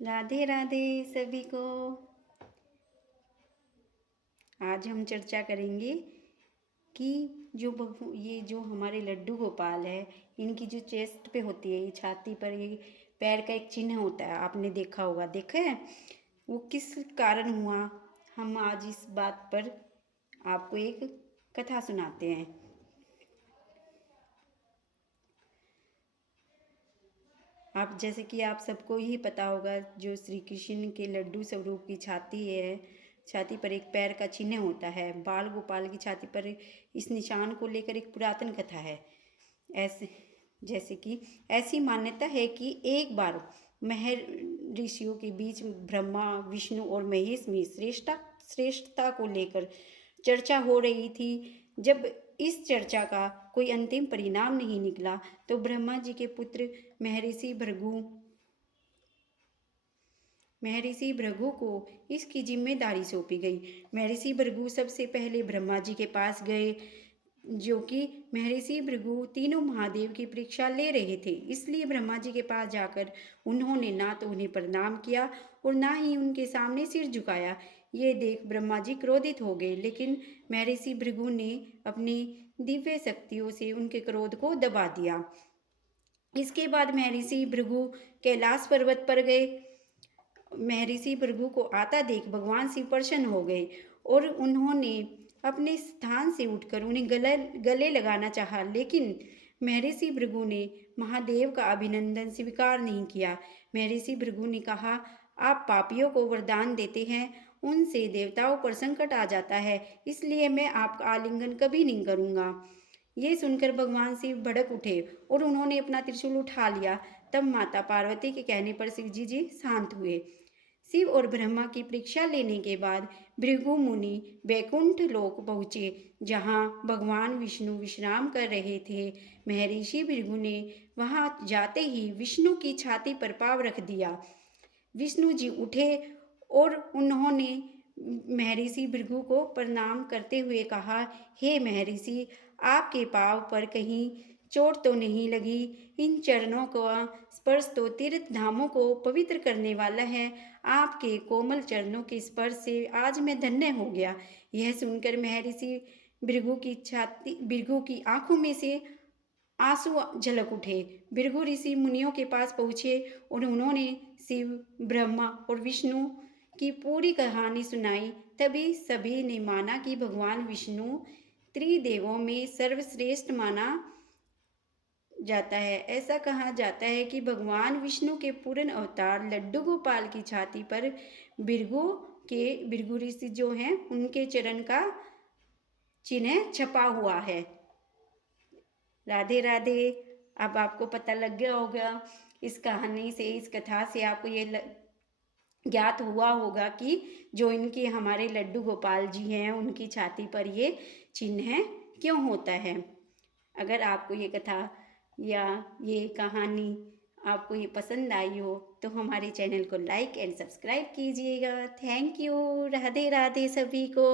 राधे राधे सभी को। आज हम चर्चा करेंगे कि ये जो हमारे लड्डू गोपाल है, इनकी जो चेस्ट पे होती है, ये छाती पर ये पैर का एक चिन्ह होता है, आपने देखा होगा, देखा है वो किस कारण हुआ। हम आज इस बात पर आपको एक कथा सुनाते हैं। आप जैसे कि आप सबको ही पता होगा, जो श्री कृष्ण के लड्डू स्वरूप की छाती है, छाती पर एक पैर का चिन्ह होता है। बाल गोपाल की छाती पर इस निशान को लेकर एक पुरातन कथा है। ऐसे जैसे कि ऐसी मान्यता है कि एक बार महर ऋषियों के बीच ब्रह्मा, विष्णु और महेश में श्रेष्ठता को लेकर चर्चा हो रही थी। जब इस चर्चा का कोई अंतिम परिणाम नहीं निकला तो ब्रह्मा जी के पुत्र महर्षि भृगु को इसकी जिम्मेदारी सौंपी गई। महर्षि भृगु सबसे पहले ब्रह्मा जी के पास गए, जो कि महर्षि भृगु तीनों महादेव की परीक्षा ले रहे थे। इसलिए ब्रह्मा जी के पास जाकर उन्होंने ना तो उन्हें प्रणाम किया और ना ही उनके सामने सिर झुकाया। ये देख ब्रह्मा जी क्रोधित हो गए, लेकिन महर्षि भृगु ने अपनी दिव्य शक्तियों से उनके क्रोध को दबा दिया। इसके बाद महर्षि भृगु कैलाश पर्वत पर गए। महर्षि भृगु को आता देख भगवान शिव प्रसन्न हो गए और उन्होंने अपने स्थान से उठकर उन्हें गले लगाना चाहा, लेकिन महर्षि भृगु ने महादेव का अभिनंदन स्वीकार नहीं किया। महर्षि भृगु ने कहा, आप पापियों को वरदान देते हैं, उनसे देवताओं पर संकट आ जाता है, इसलिए मैं आपका आलिंगन कभी नहीं करूँगा। ये सुनकर भगवान शिव भड़क उठे और उन्होंने अपना त्रिशूल उठा लिया। तब माता पार्वती के कहने पर शिव जी शांत हुए। शिव और ब्रह्मा की परीक्षा लेने के बाद भृगु मुनि वैकुंठ लोक पहुँचे, जहाँ भगवान विष्णु विश्राम कर रहे थे। महर्षि भृगु ने वहाँ जाते ही विष्णु की छाती पर पाँव रख दिया। विष्णु जी उठे और उन्होंने महर्षि भृगु को प्रणाम करते हुए कहा, हे महर्षि, आपके पाँव पर कहीं चोट तो नहीं लगी? इन चरणों का स्पर्श तो तीर्थ धामों को पवित्र करने वाला है। आपके कोमल चरणों के स्पर्श से आज मैं धन्य हो गया। यह सुनकर महर्षि भृगु की आंखों में से आंसू झलक उठे। भृगु ऋषि मुनियों के पास पहुँचे और उन्होंने शिव, ब्रह्मा और विष्णु की पूरी कहानी सुनाई। तभी सभी ने माना कि भगवान विष्णु त्रिदेवों में सर्वश्रेष्ठ माना जाता है। ऐसा कहा जाता है कि भगवान विष्णु के पूर्ण अवतार लड्डू गोपाल की छाती पर भृगु ऋषि जो हैं, उनके चरण का चिन्ह छपा हुआ है। राधे राधे। अब आपको पता लग गया होगा इस कहानी से, इस कथा से आपको ये ज्ञात हुआ होगा कि जो इनके हमारे लड्डू गोपाल जी हैं, उनकी छाती पर ये चिन्ह क्यों होता है। अगर आपको ये कथा या ये कहानी आपको ये पसंद आई हो तो हमारे चैनल को लाइक एंड सब्सक्राइब कीजिएगा। Thank you. राधे राधे सभी को।